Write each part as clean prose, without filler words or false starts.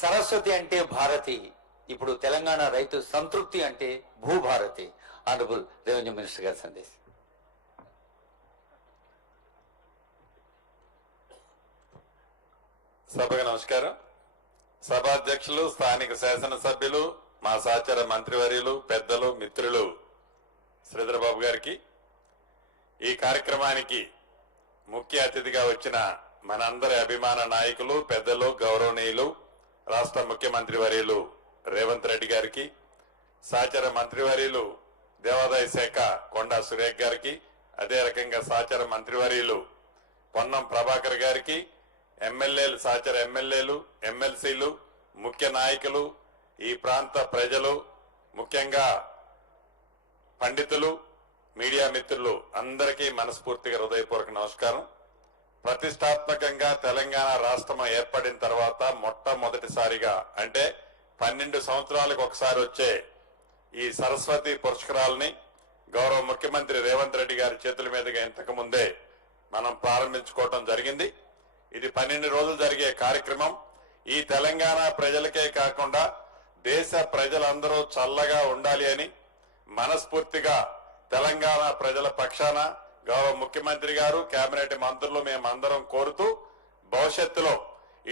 సరస్వతి అంటే భారతి, ఇప్పుడు తెలంగాణ రైతు సంతృప్తి అంటే భూభారతి. ఆనరబుల్ రెవెన్యూ మినిస్టర్ గారి సందేశం. సభకు నమస్కారం. సభాధ్యక్షులు, స్థానిక శాసనసభ్యులు, మా సహచర మంత్రివర్యులు, పెద్దలు, మిత్రులు శ్రీధరబాబు గారికి, ఈ కార్యక్రమానికి ముఖ్య అతిథిగా వచ్చిన మనందరి అభిమాన నాయకులు, పెద్దలు, గౌరవనీయులు రాష్ట్ర ముఖ్యమంత్రి వర్యులు రేవంత్ రెడ్డి గారికి, సహచర మంత్రివర్యులు దేవాదాయ శాఖ కొండా సురేఖ్ గారికి, అదే రకంగా సహచర మంత్రివర్యులు పొన్నం ప్రభాకర్ గారికి, ఎమ్మెల్యేలు, సహచర ఎమ్మెల్యేలు, ఎమ్మెల్సీలు, ముఖ్య నాయకులు, ఈ ప్రాంత ప్రజలు, ముఖ్యంగా పండితులు, మీడియా మిత్రులు అందరికీ మనస్ఫూర్తిగా హృదయపూర్వక నమస్కారం. ప్రతిష్టాత్మకంగా తెలంగాణ రాష్ట్రం ఏర్పడిన తర్వాత మొట్టమొదటిసారిగా, అంటే 12 సంవత్సరాలకు ఒకసారి వచ్చే ఈ సరస్వతి పురస్కారాలని గౌరవ ముఖ్యమంత్రి రేవంత్ రెడ్డి గారి చేతుల మీదుగా ఇంతకు ముందే మనం ప్రారంభించుకోవడం జరిగింది. ఇది 12 రోజులు జరిగే కార్యక్రమం. ఈ తెలంగాణ ప్రజలకే కాకుండా దేశ ప్రజలందరూ చల్లగా ఉండాలి అని మనస్ఫూర్తిగా తెలంగాణ ప్రజల పక్షాన గౌరవ ముఖ్యమంత్రి గారు, కేబినెట్ మంత్రులు మేమందరం కోరుతూ, భవిష్యత్తులో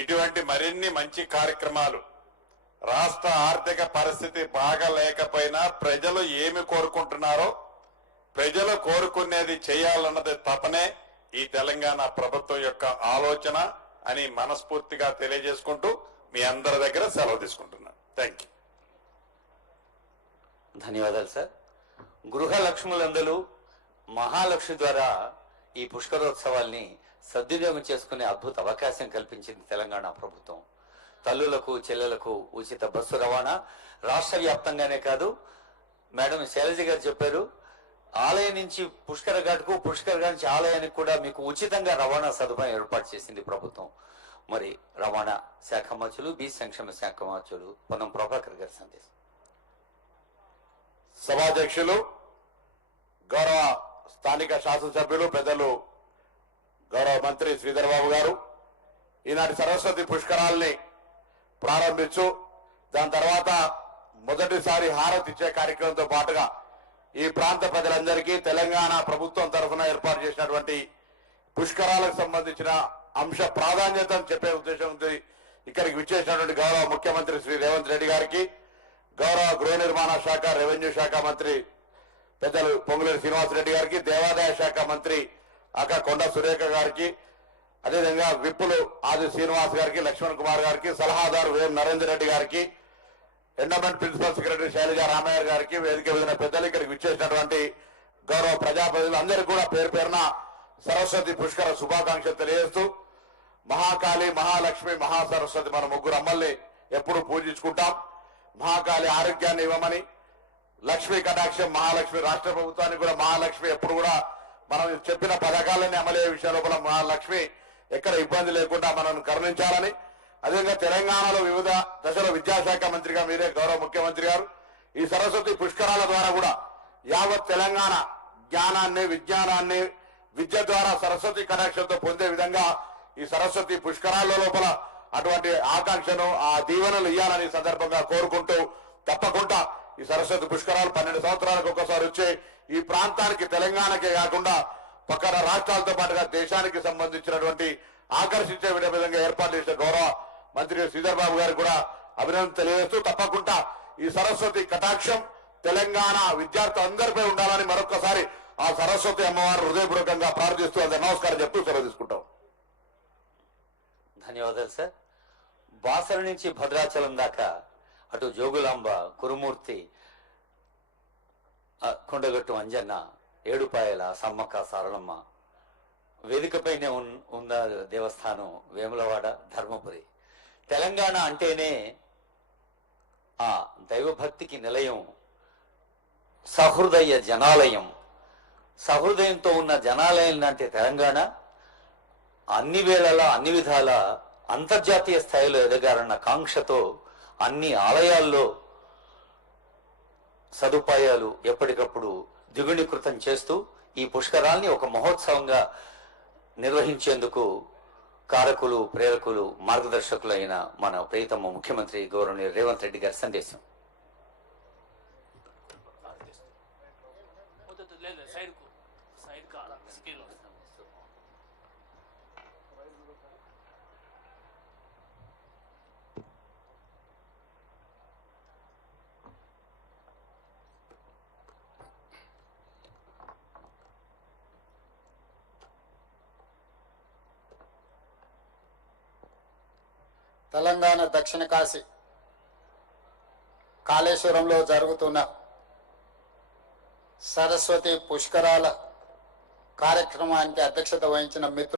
ఇటువంటి మరిన్ని మంచి కార్యక్రమాలు, రాష్ట్ర ఆర్థిక పరిస్థితి బాగా లేకపోయినా ప్రజలు ఏమి కోరుకుంటున్నారో, ప్రజలు కోరుకునేది చేయాలన్నది తపనే ఈ తెలంగాణ ప్రభుత్వం యొక్క ఆలోచన అని మనస్ఫూర్తిగా తెలియజేసుకుంటూ మీ అందరి దగ్గర సెలవు తీసుకుంటున్నాను. Thank you. ధన్యవాదాలు సార్. గృహలక్ష్ములందరూ మహాలక్ష్మి ద్వారా ఈ పుష్కరోత్సవాల్ని సద్వినియోగం చేసుకునే అద్భుత అవకాశం కల్పించింది తెలంగాణ ప్రభుత్వం. తల్లులకు, చెల్లెలకు ఉచిత బస్సు రవాణా రాష్ట్ర వ్యాప్తంగానే కాదు, మేడం శైలజ గారు చెప్పారు, ఆలయం నుంచి పుష్కర ఘాట్కు, పుష్కర ఘాట్ నుంచి ఆలయానికి కూడా మీకు ఉచితంగా రవాణా సదుపాయం ఏర్పాటు చేసింది ప్రభుత్వం. మరి రవాణా శాఖ మంత్రులు, బి సంక్షేమ శాఖ మంత్రులు పొన్నం ప్రభాకర్ గారి సందేశం. సభాధ్యక్షులు, గౌరవ స్థానిక శాసనసభ్యులు, పెద్దలు, గౌరవ మంత్రి శ్రీధరబాబు గారు ఈనాటి సరస్వతి పుష్కరాల్ని ప్రారంభించు, దాని తర్వాత మొదటిసారి హారతి ఇచ్చే కార్యక్రమంతో పాటుగా ఈ ప్రాంత ప్రజలందరికీ తెలంగాణ ప్రభుత్వం తరఫున ఏర్పాటు చేసినటువంటి పుష్కరాలకు సంబంధించిన అంశ ప్రాధాన్యతను చెప్పే ఉద్దేశంతో ఇక్కడికి విచ్చేసినటువంటి గౌరవ ముఖ్యమంత్రి శ్రీ రేవంత్ రెడ్డి గారికి, గౌరవ గృహ నిర్మాణ శాఖ, రెవెన్యూ శాఖ మంత్రి పెద్దలు పొంగులేటి శ్రీనివాసరెడ్డి గారికి, దేవాదాయ శాఖ మంత్రి అక్క కొండా సురేఖ గారికి, అదేవిధంగా విప్పులు ఆది శ్రీనివాస్ గారికి, లక్ష్మణ్ కుమార్ గారికి, సలహాదారు వేం నరేందర్ రెడ్డి గారికి, endowment principal secretary Shailaja Ramaiah గారికి, వేదిక మీద పెద్దలు, ఇక్కడికి విచ్చేసినటువంటి గౌరవ ప్రజాప్రతినిధులు అందరికీ కూడా పేరు పేరున సరస్వతి పుష్కర శుభాకాంక్షలు తెలియజేస్తూ, మహాకాళి, మహాలక్ష్మి, మహాసరస్వతి మన ముగ్గురు అమ్మల్ని ఎప్పుడు పూజించుకుంటాం. మహాకాళి ఆరోగ్యాన్ని ఇవ్వమని, లక్ష్మీ కటాక్షం మహాలక్ష్మి, రాష్ట్ర ప్రభుత్వానికి కూడా మహాలక్ష్మి ఎప్పుడు కూడా మనం చెప్పిన పథకాలన్నీ అమలయ్యే విషయంలో కూడా మహాలక్ష్మి ఎక్కడ ఇబ్బంది లేకుండా మనం కరుణించాలని, అదేవిధంగా తెలంగాణలో వివిధ దశలో విద్యాశాఖ మంత్రిగా మీరే గౌరవ ముఖ్యమంత్రి గారు, ఈ సరస్వతి పుష్కరాల ద్వారా కూడా యావత్ తెలంగాణ జ్ఞానాన్ని, విజ్ఞానాన్ని విద్య ద్వారా సరస్వతి కటాక్షంతో పొందే విధంగా ఈ సరస్వతి పుష్కరాల లోపల అటువంటి ఆకాంక్షను, ఆ దీవెనలు ఇవ్వాలని సందర్భంగా కోరుకుంటూ, తప్పకుండా ఈ సరస్వతి పుష్కరాలు 12 సంవత్సరాలకు ఒకసారి వచ్చే ఈ ప్రాంతానికి, తెలంగాణకే కాకుండా పక్కన రాష్ట్రాలతో పాటుగా దేశానికి సంబంధించినటువంటి ఆకర్షించే విధంగా ఏర్పాటు చేసిన గౌరవ మంత్రి శ్రీధర్ బాబు గారికి కూడా అభినందన తెలియజేస్తూ, తప్పకుండా ఈ సరస్వతి కటాక్షం తెలంగాణ విద్యార్థులందరిపై ఉండాలని మరొకసారి ఆ సరస్వతి అమ్మవారు హృదయపూర్వకంగా ప్రార్థిస్తూ అందరు నమస్కారం చెప్తూ సెలవు తీసుకుంటాం. ధన్యవాదాలు సార్. బాసర నుంచి భద్రాచలం దాకా, అటు జోగులాంబ, కురుమూర్తి, కొండగట్టు అంజన్న, ఏడుపాయల సమ్మక్క సారళమ్మ, వేదికపైనే ఉన్న దేవస్థానం వేములవాడ, ధర్మపురి. తెలంగాణ అంటేనే ఆ దైవభక్తికి నిలయం, సహృదయ జనాలయం. సహృదయంతో ఉన్న జనాలయం లాంటి తెలంగాణ అన్ని వేళలా, అన్ని విధాల అంతర్జాతీయ స్థాయిలో ఎదగాలన్న కాంక్షతో అన్ని ఆలయాల్లో సదుపాయాలు ఎప్పటికప్పుడు ద్విగుణీకృతం చేస్తూ ఈ పుష్కరాల్ని ఒక మహోత్సవంగా నిర్వహించేందుకు కారకులు, ప్రేరకులు, మార్గదర్శకులు అయిన మన ప్రియతమ ముఖ్యమంత్రి గౌరవనీయ రేవంత్ రెడ్డి గారి సందేశం. తెలంగాణ దక్షిణ కాశీ కాళేశ్వరంలో జరుగుతున్న సరస్వతి పుష్కరాల కార్యక్రమానికి అధ్యక్షత వహించిన మిత్రులు